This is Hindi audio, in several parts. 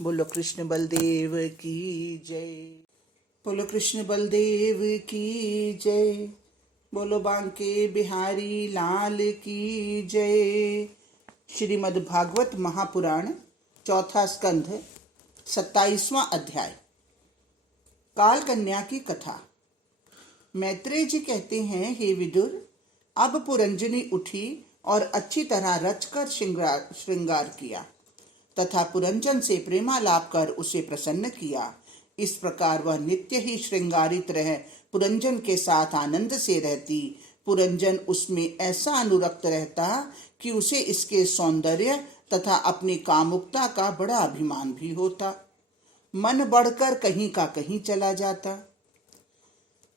बोलो कृष्ण बलदेव की जय। बोलो कृष्ण बलदेव की जय। बोलो बांके बिहारी लाल की जय। श्रीमद् भागवत महापुराण चौथा स्कंध 27वां अध्याय। काल कन्या की कथा। मैत्रेय जी कहते हैं, हे विदुर, अब पुरंजनी उठी और अच्छी तरह रचकर श्रृंगार किया तथा पुरंजन से प्रेमालाप कर उसे प्रसन्न किया। इस प्रकार वह नित्य ही श्रृंगारित रह पुरंजन के साथ आनंद से रहती। पुरंजन उसमें ऐसा अनुरक्त रहता कि उसे इसके सौंदर्य तथा अपनी कामुकता का बड़ा अभिमान भी होता। मन बढ़कर कहीं का कहीं चला जाता।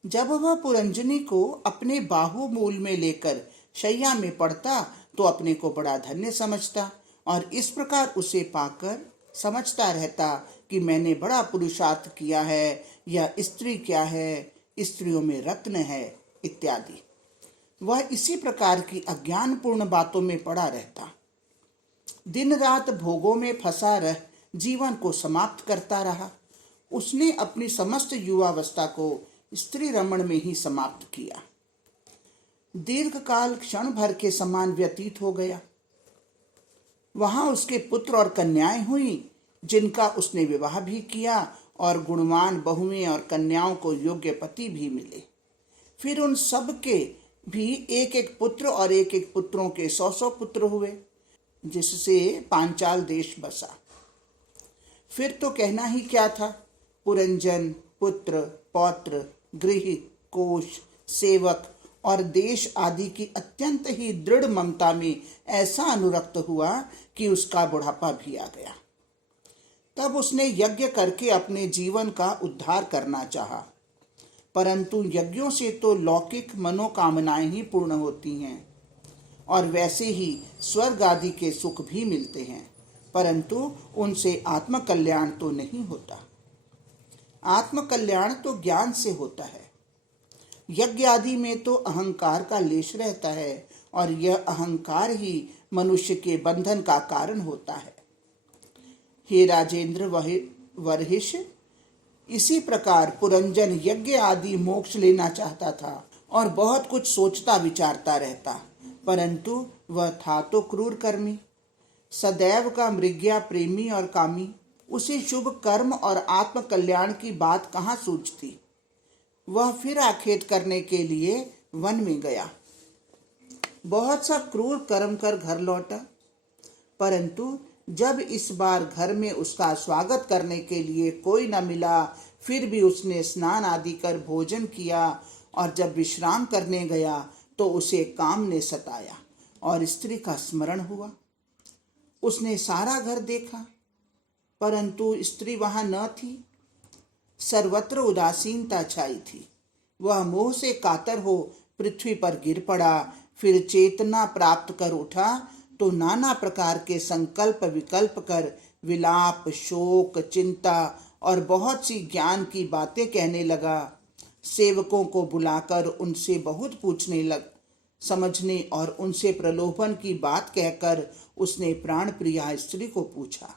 जब वह पुरंजनी को अपने बाहुमूल में लेकर शैया में पड़ता तो अपने को बड़ा धन्य समझता और इस प्रकार उसे पाकर समझता रहता कि मैंने बड़ा पुरुषार्थ किया है, यह स्त्री क्या है, स्त्रियों में रत्न है इत्यादि। वह इसी प्रकार की अज्ञानपूर्ण बातों में पड़ा रहता। दिन रात भोगों में फंसा रह जीवन को समाप्त करता रहा। उसने अपनी समस्त युवावस्था को स्त्री रमण में ही समाप्त किया। दीर्घ काल क्षण भर के समान व्यतीत हो गया। वहां उसके पुत्र और कन्याएं हुई जिनका उसने विवाह भी किया और गुणवान बहुएं और कन्याओं को योग्य पति भी मिले। फिर उन सब के भी एक एक पुत्र और एक एक पुत्रों के 100-100 पुत्र हुए, जिससे पांचाल देश बसा। फिर तो कहना ही क्या था। पुरंजन पुत्र, पौत्र, गृह, कोश, सेवक और देश आदि की अत्यंत ही दृढ़ ममता में ऐसा अनुरक्त हुआ कि उसका बुढ़ापा भी आ गया। तब उसने यज्ञ करके अपने जीवन का उद्धार करना चाहा, परंतु यज्ञों से तो लौकिक मनोकामनाएं ही पूर्ण होती हैं और वैसे ही स्वर्ग आदि के सुख भी मिलते हैं, परंतु उनसे आत्मकल्याण तो नहीं होता। आत्मकल्याण तो ज्ञान से होता है। यज्ञ आदि में तो अहंकार का लेश रहता है और यह अहंकार ही मनुष्य के बंधन का कारण होता है। हे राजेंद्र वर्हिष, इसी प्रकार पुरंजन यज्ञ आदि मोक्ष लेना चाहता था और बहुत कुछ सोचता विचारता रहता, परंतु वह था तो क्रूर कर्मी, सदैव का मृग्या प्रेमी और कामी। उसे शुभ कर्म और आत्म कल्याण की बात कहाँ सूझती। वह फिर आखेट करने के लिए वन में गया। बहुत सा क्रूर कर्म कर घर लौटा, परंतु जब इस बार घर में उसका स्वागत करने के लिए कोई न मिला, फिर भी उसने स्नान आदि कर भोजन किया और जब विश्राम करने गया तो उसे काम ने सताया और स्त्री का स्मरण हुआ। उसने सारा घर देखा, परंतु स्त्री वहां न थी। सर्वत्र उदासीनता छाई थी। वह मोह से कातर हो पृथ्वी पर गिर पड़ा। फिर चेतना प्राप्त कर उठा तो नाना प्रकार के संकल्प विकल्प कर विलाप, शोक, चिंता और बहुत सी ज्ञान की बातें कहने लगा। सेवकों को बुलाकर उनसे बहुत पूछने लग समझने और उनसे प्रलोभन की बात कहकर उसने प्राण प्रिया स्त्री को पूछा।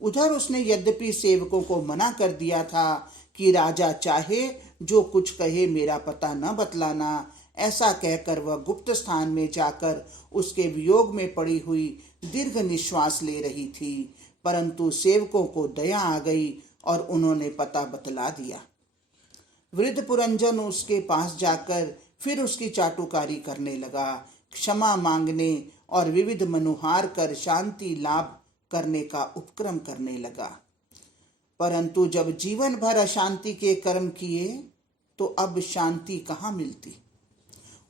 उधर उसने यद्यपि सेवकों को मना कर दिया था कि राजा चाहे जो कुछ कहे मेरा पता न बतलाना, ऐसा कहकर वह गुप्त स्थान में जाकर उसके वियोग में पड़ी हुई दीर्घ निश्वास ले रही थी, परंतु सेवकों को दया आ गई और उन्होंने पता बतला दिया। वृद्ध पुरंजन उसके पास जाकर फिर उसकी चाटुकारी करने लगा, क्षमा मांगने और विविध मनुहार कर शांति लाभ करने का उपक्रम करने लगा। परंतु जब जीवन भर अशांति के कर्म किए तो अब शांति कहाँ मिलती।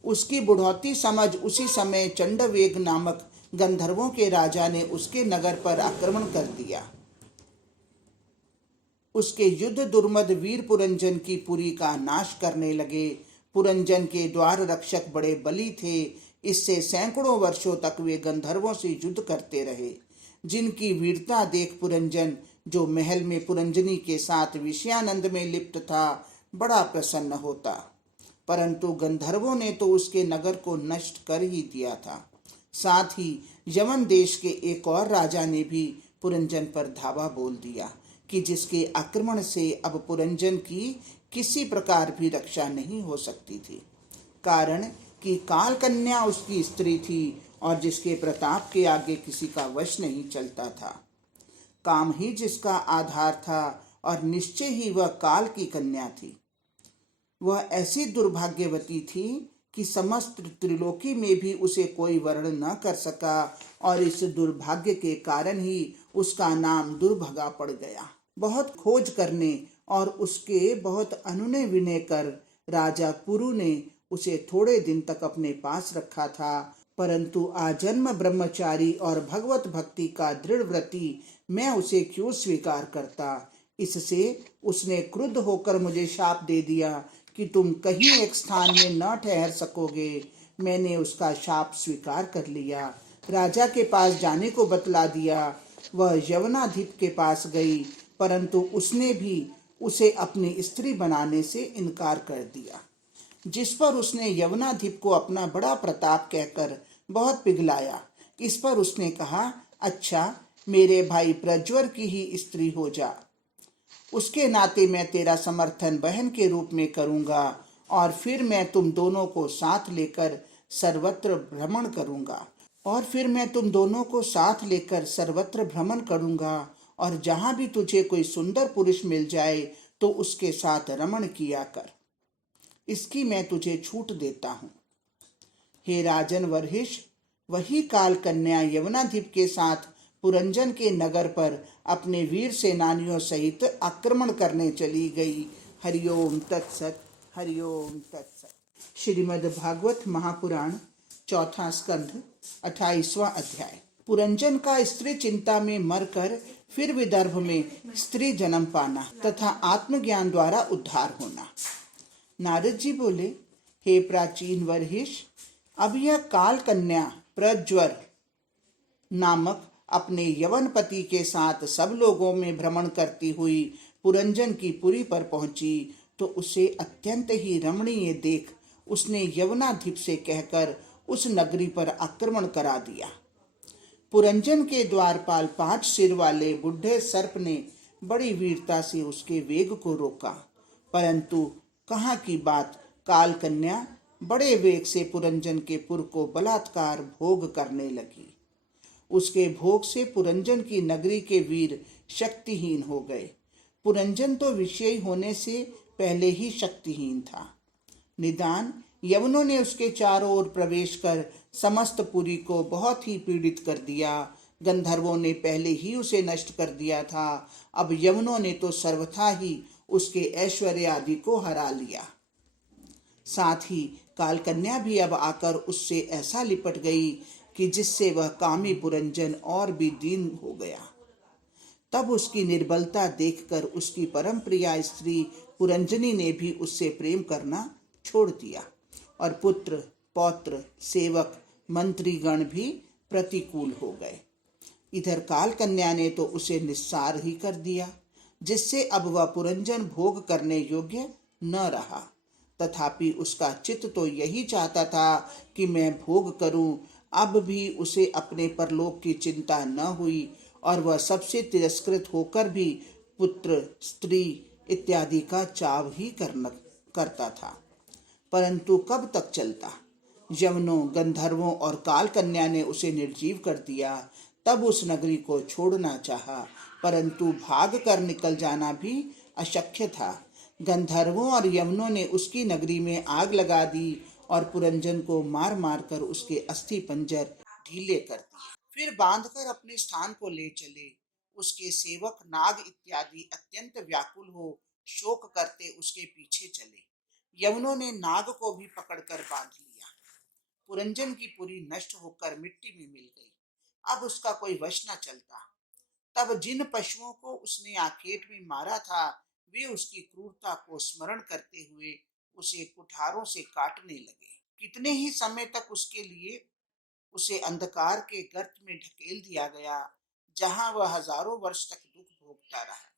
उसकी बुढ़ौती समझ उसी समय चंडवेग नामक गंधर्वों के राजा ने उसके नगर पर आक्रमण कर दिया। उसके युद्ध दुर्मद वीर पुरंजन की पुरी का नाश करने लगे। पुरंजन के द्वार रक्षक बड़े बली थे। इससे सैकड़ों वर्षों तक वे गंधर्वों से युद्ध करते रहे, जिनकी वीरता देख पुरंजन, जो महल में पुरंजनी के साथ विषयानंद में लिप्त था, बड़ा प्रसन्न होता। परंतु गंधर्वों ने तो उसके नगर को नष्ट कर ही दिया था। साथ ही यमन देश के एक और राजा ने भी पुरंजन पर धावा बोल दिया कि जिसके आक्रमण से अब पुरंजन की किसी प्रकार भी रक्षा नहीं हो सकती थी। कारण कि काल कन्या उसकी स्त्री थी और जिसके प्रताप के आगे किसी का वश नहीं चलता था। काम ही जिसका आधार था और निश्चय ही वह काल की कन्या थी। वह ऐसी दुर्भाग्यवती थी कि समस्त त्रिलोकी में भी उसे कोई वर्ण न कर सका और इस दुर्भाग्य के कारण ही उसका नाम दुर्भगा पड़ गया। बहुत खोज करने और उसके बहुत अनुनय विनय कर राजा पुरु ने उसे थोड़े दिन तक अपने पास रखा था, परंतु आजन्म ब्रह्मचारी और भगवत भक्ति का दृढ़ व्रती मैं उसे क्यों स्वीकार करता। इससे उसने क्रुद्ध होकर मुझे शाप दे दिया कि तुम कहीं एक स्थान में न ठहर सकोगे। मैंने उसका शाप स्वीकार कर लिया, राजा के पास जाने को बतला दिया। वह यवनाधिप के पास गई, परंतु उसने भी उसे अपनी स्त्री बनाने से इनकार कर दिया, जिस पर उसने यवनाधिप को अपना बड़ा प्रताप कहकर बहुत पिघलाया। इस पर उसने कहा, अच्छा मेरे भाई प्रज्वर की ही स्त्री हो जा, उसके नाते मैं तेरा समर्थन बहन के रूप में करूंगा और फिर मैं तुम दोनों को साथ लेकर सर्वत्र भ्रमण करूंगा और जहां भी तुझे कोई सुंदर पुरुष मिल जाए तो उसके साथ रमण किया कर, इसकी मैं तुझे छूट देता हूँ। हे राजन वर्हिष, वही काल कन्या यवनाधिप के साथ पुरंजन के नगर पर अपने वीर सेनानियों सहित आक्रमण करने चली गई। हरिओम तत्सत, हरिओम तत्सत। श्रीमद् भागवत महापुराण चौथा स्कंध 28वां अध्याय। पुरंजन का स्त्री चिंता में मरकर फिर विदर्भ में स्त्री जन्म पाना तथा आत्मज्ञान द्वारा उद्धार होना। नारद जी बोले, हे प्राचीन वर्हिष, अब यह काल कन्या प्रज्वर नामक अपने यवन पति के साथ सब लोगों में भ्रमण करती हुई पुरंजन की पुरी पर पहुंची तो उसे अत्यंत ही रमणीय देख उसने यवनाधिप से कहकर उस नगरी पर आक्रमण करा दिया। पुरंजन के द्वारपाल 5 सिर वाले बुढ़े सर्प ने बड़ी वीरता से उसके वेग को रोका, परंतु कहाँ की बात, काल कन्या बड़े वेग से पुरंजन के पुर को बलात्कार भोग करने लगी। उसके भोग से पुरंजन की नगरी के वीर शक्तिहीन हो गए। पुरंजन तो विषयी होने से पहले ही शक्तिहीन था। निदान यवनों ने उसके चारों ओर प्रवेश कर समस्त पुरी को बहुत ही पीड़ित कर दिया। गंधर्वों ने पहले ही उसे नष्ट कर दिया था, अब यवनों ने तो सर्वथा ही उसके ऐश्वर्य आदि को हरा लिया। साथ ही कालकन्या भी अब आकर उससे ऐसा लिपट गई कि जिससे वह कामी पुरंजन और भी दीन हो गया। तब उसकी निर्बलता देखकर उसकी परम प्रिया स्त्री पुरंजनी ने भी उससे प्रेम करना छोड़ दिया और पुत्र पौत्र सेवक मंत्रीगण भी प्रतिकूल हो गए। इधर काल कन्या ने तो उसे निस्सार ही कर दिया, जिससे अब वह पुरंजन भोग करने योग्य न रहा। तथापि उसका चित्त तो यही चाहता था कि मैं भोग करूं। अब भी उसे अपने परलोक की चिंता न हुई और वह सबसे तिरस्कृत होकर भी पुत्र स्त्री इत्यादि का चाव ही करता था। परंतु कब तक चलता। यवनों गंधर्वों और काल कन्या ने उसे निर्जीव कर दिया। तब उस नगरी को छोड़ना चाहा, परंतु भाग कर निकल जाना भी अशक्य था। गंधर्वों और यवनों ने उसकी नगरी में आग लगा दी और पुरंजन को मार मार कर उसके अस्थि पंजर ढीले कर दिए। फिर बांधकर अपने स्थान को ले चले। उसके सेवक नाग इत्यादि अत्यंत व्याकुल हो शोक करते उसके पीछे चले। यवनों ने नाग को भी पकड़कर बांध लिया। पुरंजन की पुरी नष्ट होकर मिट्टी में मिल गई। अब उसका कोई वश न चलता। तब जिन पशुओं को उसने आखेट में मारा था वे उसकी क्रूरता को स्मरण करते हुए उसे कुठारों से काटने लगे। कितने ही समय तक उसके लिए उसे अंधकार के गर्त में ढकेल दिया गया, जहां वह हजारों वर्ष तक दुख भोगता रहा।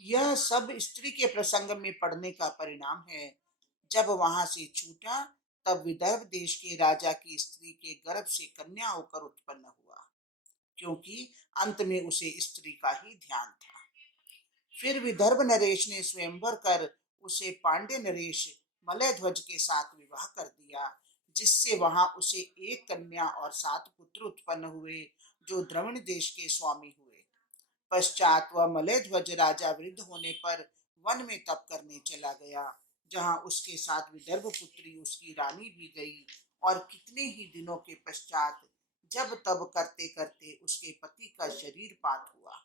यह सब स्त्री के प्रसंग में पड़ने का परिणाम है। जब वहां से छूटा तब विदर्भ देश के राजा की स्त्री के गर्भ से कन्या होकर उत्पन्न हुआ। क्योंकि अंत में उसे स्त्री का ही ध्यान था। फिर विदर्भ नरेश ने स्वयंवर कर उसे पांड्य नरेश मलय ध्वज के साथ विवाह कर दिया, जिससे वहां उसे एक कन्या और 7 पुत्र उत्पन्न हुए, जो द्रविड़ देश के स्वामी हुए। पश्चात वह मलय ध्वज राजा वृद्ध होने पर वन में तप करने चला गया, जहां उसके साथ विदर्भ पुत्री उसकी रानी भी गई। और कितने ही दिनों के पश्चात जब तब करते करते उसके पति का शरीर पात हुआ,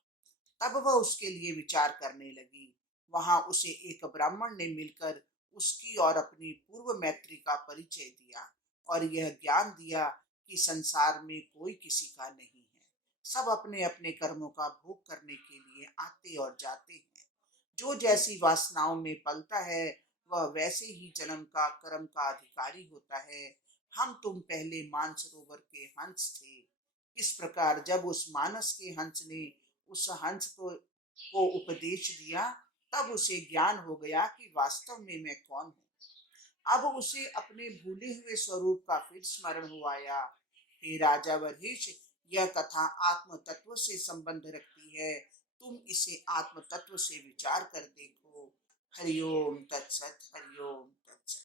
तब वह उसके लिए विचार करने लगी। वहां उसे एक ब्राह्मण ने मिलकर उसकी और अपनी पूर्व मैत्री का परिचय दिया और यह ज्ञान दिया कि संसार में कोई किसी का नहीं है, सब अपने अपने कर्मों का भोग करने के लिए आते और जाते हैं। जो जैसी वासनाओं में पलता है, वह वैसे ही जन्म का कर्म का अधिकारी होता है। हम तुम पहले मानसरोवर के हंस थे। इस प्रकार जब उस मानस के हंस ने उस हंस को उपदेश दिया, तब उसे ज्ञान हो गया कि वास्तव में मैं कौन हूँ। अब उसे अपने भूले हुए स्वरूप का फिर स्मरण हुआ आया। हे राजा वशिष्ठ, यह कथा आत्म तत्व से संबंध रखती है। तुम इसे आत्म तत्व से विचार कर देखो। हरिओम तत्सत, हरिओम तत्सत।